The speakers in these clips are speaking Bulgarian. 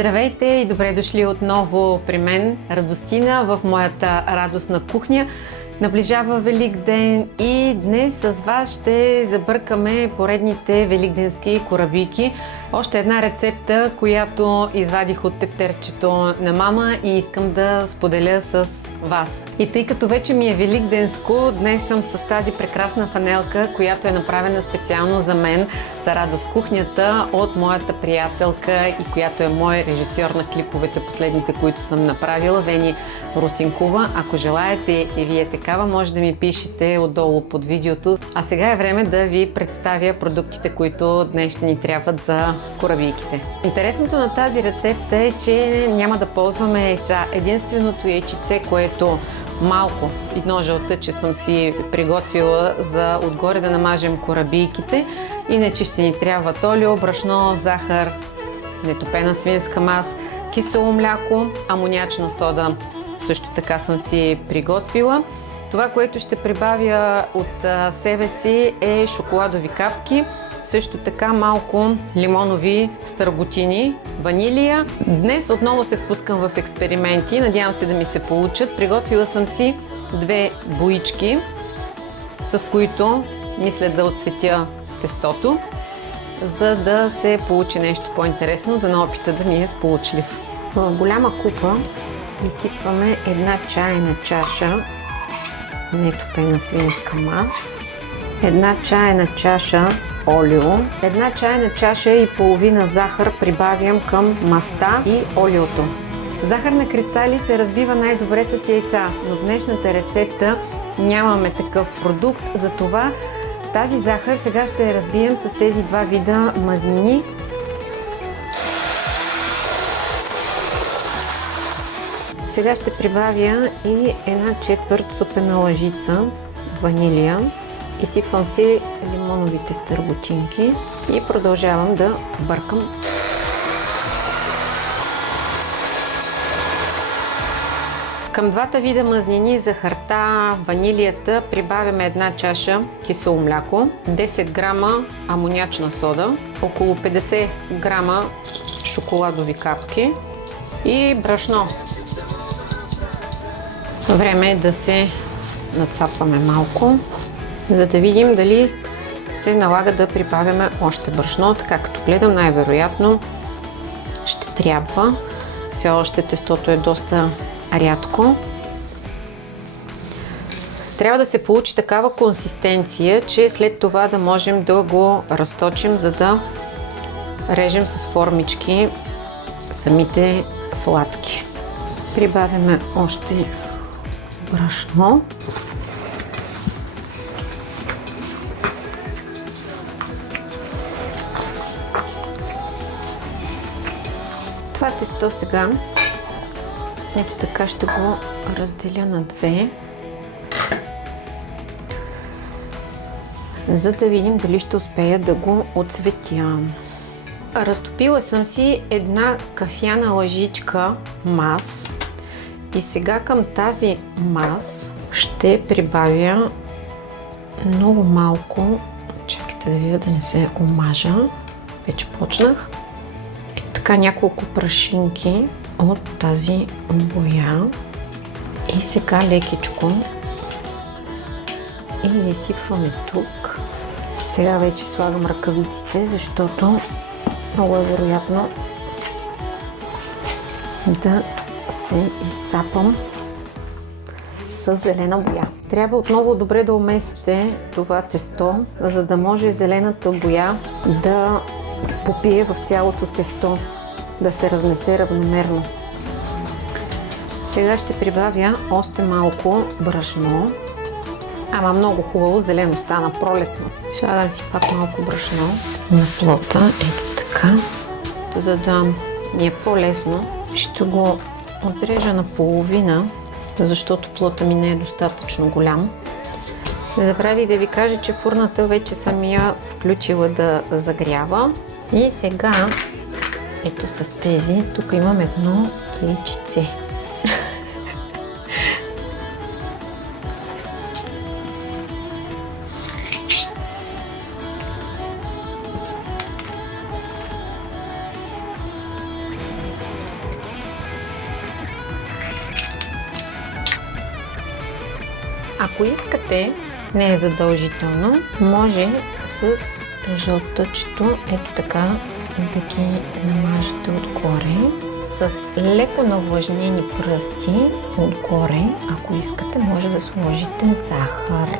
Здравейте и добре дошли отново при мен, Радостина, в моята радостна кухня. Наближава Велик ден и днес с вас ще забъркаме поредните великденски корабийки. Още една рецепта, която извадих от тефтерчето на мама и искам да споделя с вас. И тъй като вече ми е великденско, днес съм с тази прекрасна фанелка, която е направена специално за мен, за радост кухнята, от моята приятелка и която е мой режисьор на клиповете, последните, които съм направила, Вени Русинкова. Ако желаете и вие такава, може да ми пишете отдолу под видеото. А сега е време да ви представя продуктите, които днес ще ни трябват за корабийките. Интересното на тази рецепта е, че няма да ползваме яйца. Единственото яйчице, което малко, едно жълтъче съм си приготвила за отгоре да намажем корабийките. Иначе ще ни трябва олио, брашно, захар, нетопена свинска мас, кисело мляко, амонячна сода. Също така съм си приготвила. Това, което ще прибавя от себе си, е шоколадови капки, също така малко лимонови стърготини, ванилия. Днес отново се впускам в експерименти, надявам се да ми се получат. Приготвила съм си 2 боички, с които мисля да отцветя тестото, за да се получи нещо по-интересно, да на опита да ми е сполучлив. В голяма купа изсипваме 1 чайна чаша нетопена свинска мас, 1 чайна чаша олио, 1 чайна чаша и половина захар прибавям към маста и олиото. Захар на кристали се разбива най-добре с яйца, но в днешната рецепта нямаме такъв продукт, затова тази захар сега ще я разбием с тези 2 вида мазнини. Сега ще прибавя и 1/4 супена лъжица ванилия. Изсипвам си лимоновите стърготинки и продължавам да бъркам. Към 2 вида мазнини, захарта, ванилията прибавяме 1 чаша кисело мляко, 10 грама амонячна сода, около 50 грама шоколадови капки и брашно. Време е да се нацапваме малко, за да видим дали се налага да прибавяме още брашно. Така като гледам, най-вероятно ще трябва. Все още тестото е доста рядко. Трябва да се получи такава консистенция, че след това да можем да го разточим, за да режем с формички самите сладки. Прибавяме още брашно. Това тесто сега ето така ще го разделя на 2, за да видим дали ще успея да го отцветя. Разтопила съм си 1 кафяна лъжичка мас и сега към тази мас ще прибавя много малко, чакайте да видя да не се омажа, вече почнах, и така няколко прашинки от тази боя и сега лекичко и изсипваме тук. Сега вече слагам ръкавиците, защото много е вероятно да се изцапам с зелена боя. Трябва отново добре да умесите това тесто, за да може зелената боя да попие в цялото тесто, да се разнесе равномерно. Сега ще прибавя още малко брашно. Ама много хубаво зелено стана, пролетно. Слагам си пак малко брашно на плота, ето така. За да ми е по-лесно, ще го отрежа на половина, защото плота ми не е достатъчно голям. Забравих да ви кажа, че фурната вече съм я включила да загрява. И сега, ето с тези, тук имам 1 яйчице. Ако искате, не е задължително, може с жълтъчето, ето така, да ги намажете отгоре. С леко навлажнени пръсти отгоре, ако искате, може да сложите захар.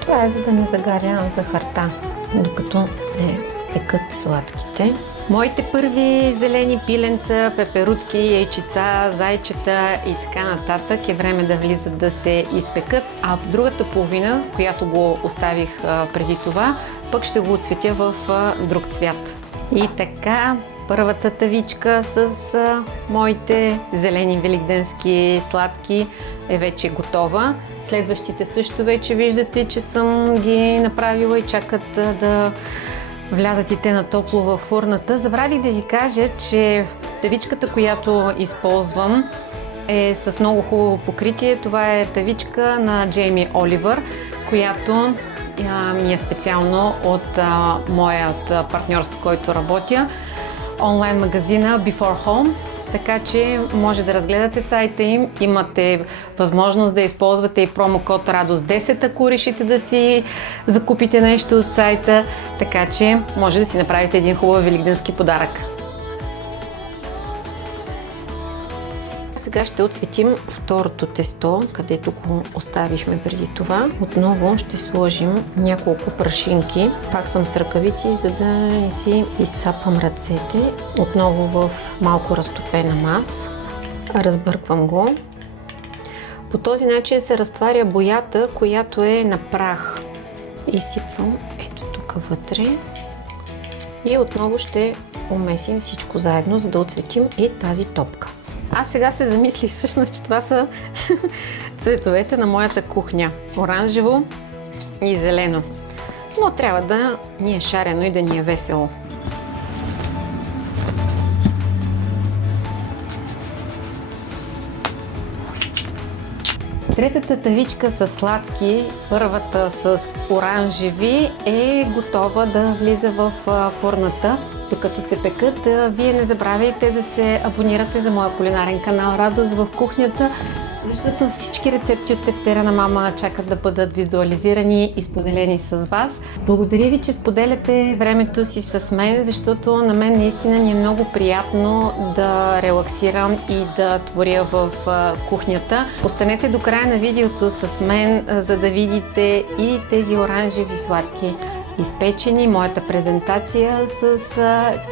Това е за да не загаря захарта, докато се пекат сладките. Моите първи зелени пиленца, пеперутки, яйчица, зайчета и така нататък е време да влизат да се изпекат, а другата половина, която го оставих преди това, пък ще го отцветя в друг цвят. И така, първата тавичка с моите зелени великденски сладки е вече готова. Следващите също вече виждате, че съм ги направила и чакат да влязат и те на топло във фурната. Забравих да ви кажа, че тавичката, която използвам, е с много хубаво покритие. Това е тавичка на Джейми Оливър, която ми е специално от моят партньор, с който работя, онлайн магазина Before Home. Така че може да разгледате сайта им. Имате възможност да използвате и промокод RADOST10, ако решите да си закупите нещо от сайта. Така че може да си направите един хубав великденски подарък. Сега ще отцветим второто тесто, където го оставихме преди това. Отново ще сложим няколко прашинки. Пак съм с ръкавици, за да не си изцапам ръцете. Отново в малко разтопена маса. Разбърквам го. По този начин се разтваря боята, която е на прах. Изсипвам ето тук вътре. И отново ще умесим всичко заедно, за да отцветим и тази топка. Аз сега се замислих всъщност, че това са цветовете на моята кухня. Оранжево и зелено. Но трябва да ни е шарено и да ни е весело. Третата тавичка с сладки, първата с оранжеви, е готова да влиза в фурната. Докато се пекат, вие не забравяйте да се абонирате за моя кулинарен канал Радост в кухнята, защото всички рецепти от тефтера на мама чакат да бъдат визуализирани и споделени с вас. Благодаря ви, че споделяте времето си с мен, защото на мен наистина ни е много приятно да релаксирам и да творя в кухнята. Останете до края на видеото с мен, за да видите и тези оранжеви сладки изпечени, моята презентация с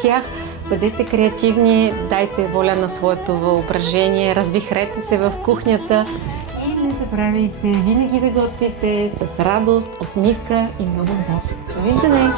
тях. Бъдете креативни, дайте воля на своето въображение, развихрете се в кухнята и не забравяйте винаги да готвите с радост, усмивка и много любов. Довиждане!